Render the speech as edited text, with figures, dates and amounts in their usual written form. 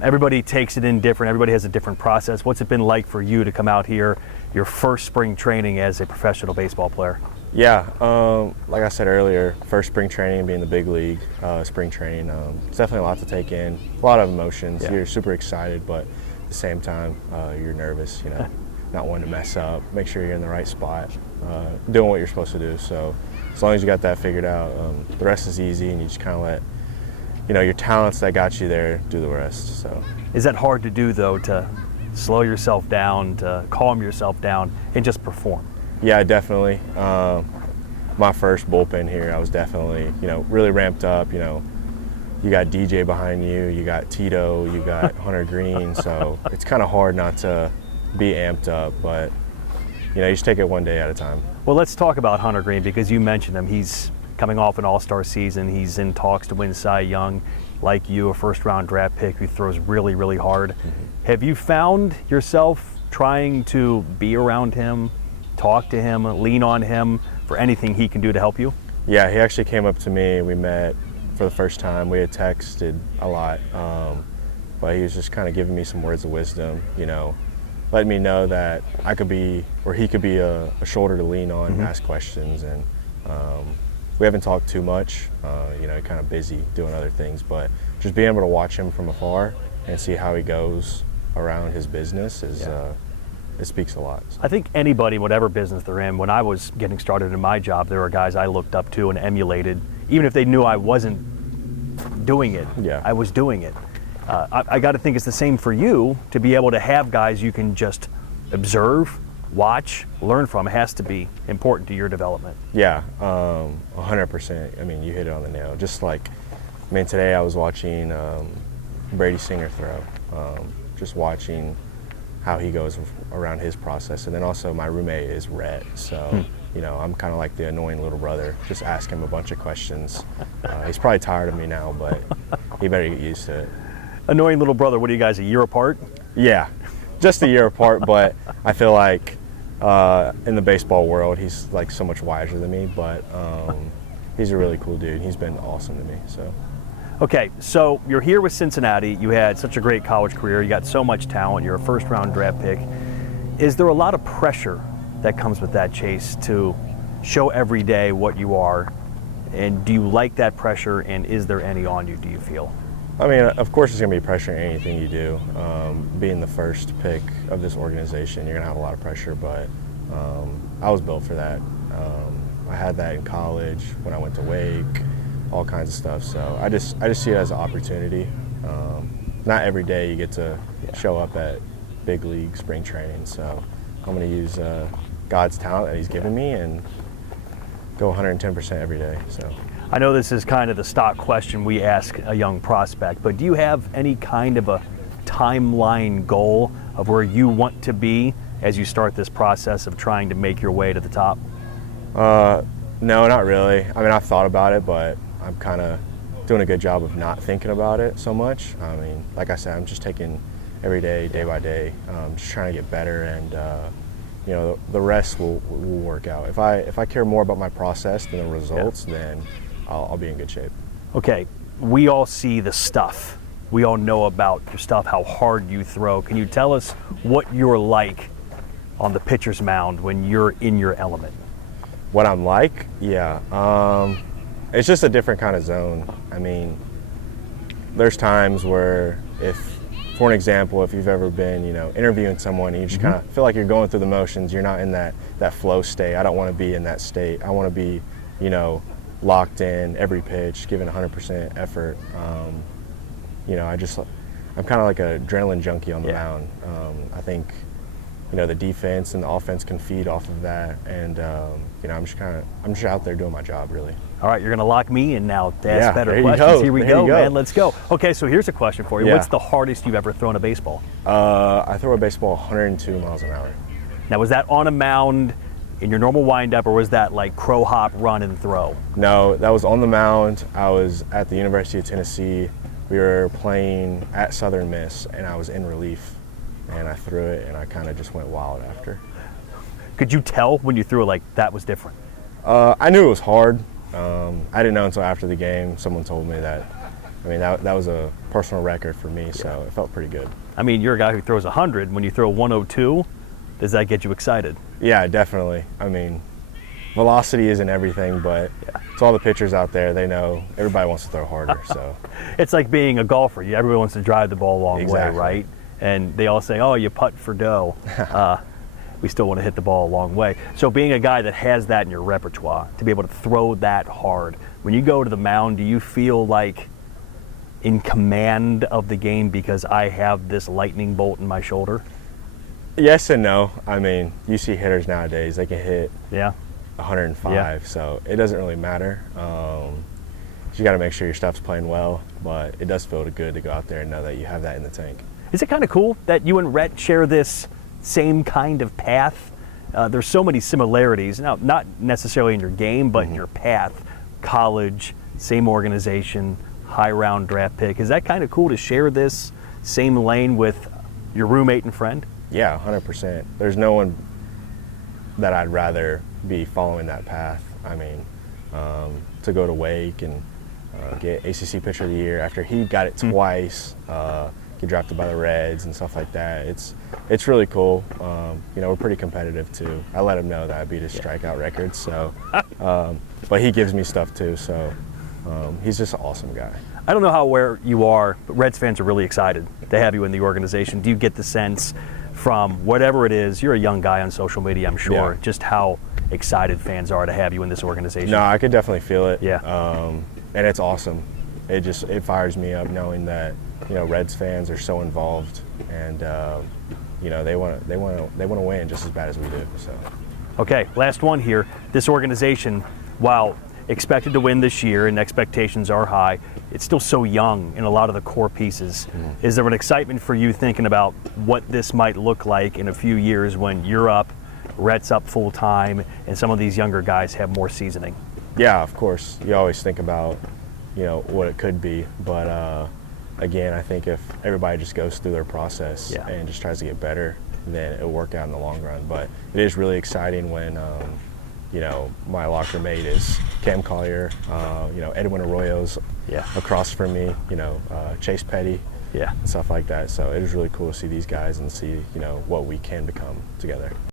Everybody takes it in different. Everybody has a different process. What's it been like for you to come out here, your first spring training as a professional baseball player? Yeah, like I said earlier, first spring training, being the big league spring training, it's definitely a lot to take in. A lot of emotions. Yeah. You're super excited, but at the same time, you're nervous. You know, not wanting to mess up. Make sure you're in the right spot, doing what you're supposed to do. So as long as you got that figured out, the rest is easy, and you just kind of let your talents that got you there do the rest. So is that hard to do though, to slow yourself down, to calm yourself down, and just perform? Yeah, definitely. My first bullpen here, I was definitely, really ramped up. You got DJ behind you, you got Tito, you got Hunter Green, so it's kind of hard not to be amped up, but you just take it one day at a time. Well, let's talk about Hunter Green, because you mentioned him. He's coming off an all-star season. He's in talks to win Cy Young, like you, a first-round draft pick who throws really, really hard. Mm-hmm. Have you found yourself trying to be around him, talk to him, lean on him for anything he can do to help you? Yeah, he actually came up to me. We met for the first time. We had texted a lot, but he was just kind of giving me some words of wisdom, letting me know that I could be, or he could be a shoulder to lean on, mm-hmm. and ask questions. And we haven't talked too much, kind of busy doing other things, but just being able to watch him from afar and see how he goes around his business is, it speaks a lot. So. I think anybody, whatever business they're in, when I was getting started in my job, there were guys I looked up to and emulated. Even if they knew I wasn't doing it, I was doing it. I got to think it's the same for you, to be able to have guys you can just observe, watch, learn from. It has to be important to your development. Yeah, 100%. I mean, you hit it on the nail. Just like, today I was watching Brady Singer throw, just watching how he goes around his process. And then also my roommate is Rhett, so I'm kind of like the annoying little brother, just ask him a bunch of questions. He's probably tired of me now, but he better get used to it. Annoying little brother, what are you guys, a year apart? Yeah, just a year apart, but I feel like in the baseball world, he's like so much wiser than me, but he's a really cool dude. He's been awesome to me, so. Okay, so you're here with Cincinnati. You had such a great college career. You got so much talent. You're a first-round draft pick. Is there a lot of pressure that comes with that, Chase, to show every day what you are? And do you like that pressure, and is there any on you, do you feel? I mean, of course there's going to be pressure in anything you do. Being the first pick of this organization, you're going to have a lot of pressure, but I was built for that. I had that in college, when I went to Wake, all kinds of stuff. So I just see it as an opportunity. Not every day you get to show up at big league spring training. So I'm going to use God's talent that He's given me and go 110% every day. So I know this is kind of the stock question we ask a young prospect, but do you have any kind of a timeline goal of where you want to be as you start this process of trying to make your way to the top? No, not really. I mean, I've thought about it, but I'm kind of doing a good job of not thinking about it so much. I mean, like I said, I'm just taking every day, day by day, just trying to get better, and the rest will work out. If I care more about my process than the results, then I'll be in good shape. Okay, we all see the stuff. We all know about your stuff, how hard you throw. Can you tell us what you're like on the pitcher's mound when you're in your element? What I'm like? Yeah. It's just a different kind of zone. I mean, there's times where for an example, if you've ever been, interviewing someone and you just kind of feel like you're going through the motions, you're not in that flow state. I don't want to be in that state. I want to be, locked in every pitch, giving 100% effort. I'm kind of like an adrenaline junkie on the mound. I think, the defense and the offense can feed off of that, and I'm just out there doing my job, really. All right, you're going to lock me in now to ask better questions. Here we go, man. Let's go. Okay, so here's a question for you. Yeah. What's the hardest you've ever thrown a baseball? I throw a baseball 102 miles an hour. Now, was that on a mound in your normal windup, or was that like crow hop, run, and throw? No, that was on the mound. I was at the University of Tennessee. We were playing at Southern Miss, and I was in relief. And I threw it, and I kind of just went wild after. Could you tell when you threw it like that was different? I knew it was hard. I didn't know until after the game. Someone told me that I mean, that was a personal record for me, so it felt pretty good. I mean, you're a guy who throws 100. When you throw 102, does that get you excited? Yeah, definitely. I mean, velocity isn't everything, but to all the pitchers out there, they know everybody wants to throw harder. So it's like being a golfer. Everybody wants to drive the ball a long way, right? And they all say, oh, you putt for dough. We still want to hit the ball a long way. So being a guy that has that in your repertoire, to be able to throw that hard, when you go to the mound, do you feel like in command of the game because I have this lightning bolt in my shoulder? Yes and no. I mean, you see hitters nowadays, they can hit 105, so it doesn't really matter. You got to make sure your stuff's playing well, but it does feel good to go out there and know that you have that in the tank. Is it kind of cool that you and Rhett share this same kind of path? There's so many similarities, now not necessarily in your game, but in your path. College, same organization, high round draft pick. Is that kind of cool to share this same lane with your roommate and friend? Yeah, 100%. There's no one that I'd rather be following that path. I mean, to go to Wake and get ACC Pitcher of the Year after he got it twice, get drafted by the Reds and stuff like that. It's really cool. We're pretty competitive too. I let him know that I beat his strikeout record, so but he gives me stuff too. So he's just an awesome guy. I don't know how aware you are, but Reds fans are really excited to have you in the organization. Do you get the sense from whatever it is, you're a young guy on social media, I'm sure, just how excited fans are to have you in this organization? No, I could definitely feel it. Yeah. And it's awesome. It fires me up knowing that Reds fans are so involved, and they want to win just as bad as we do. So. Okay, last one here. This organization, while expected to win this year and expectations are high, it's still so young in a lot of the core pieces. Is there an excitement for you thinking about what this might look like in a few years when you're up, Rhett's up full time, and some of these younger guys have more seasoning? Yeah, of course. You always think about what it could be, but again, I think if everybody just goes through their process and just tries to get better, then it'll work out in the long run. But it is really exciting when my locker mate is Cam Collier, Edwin Arroyo's across from me, Chase Petty, and stuff like that. So it is really cool to see these guys and see what we can become together.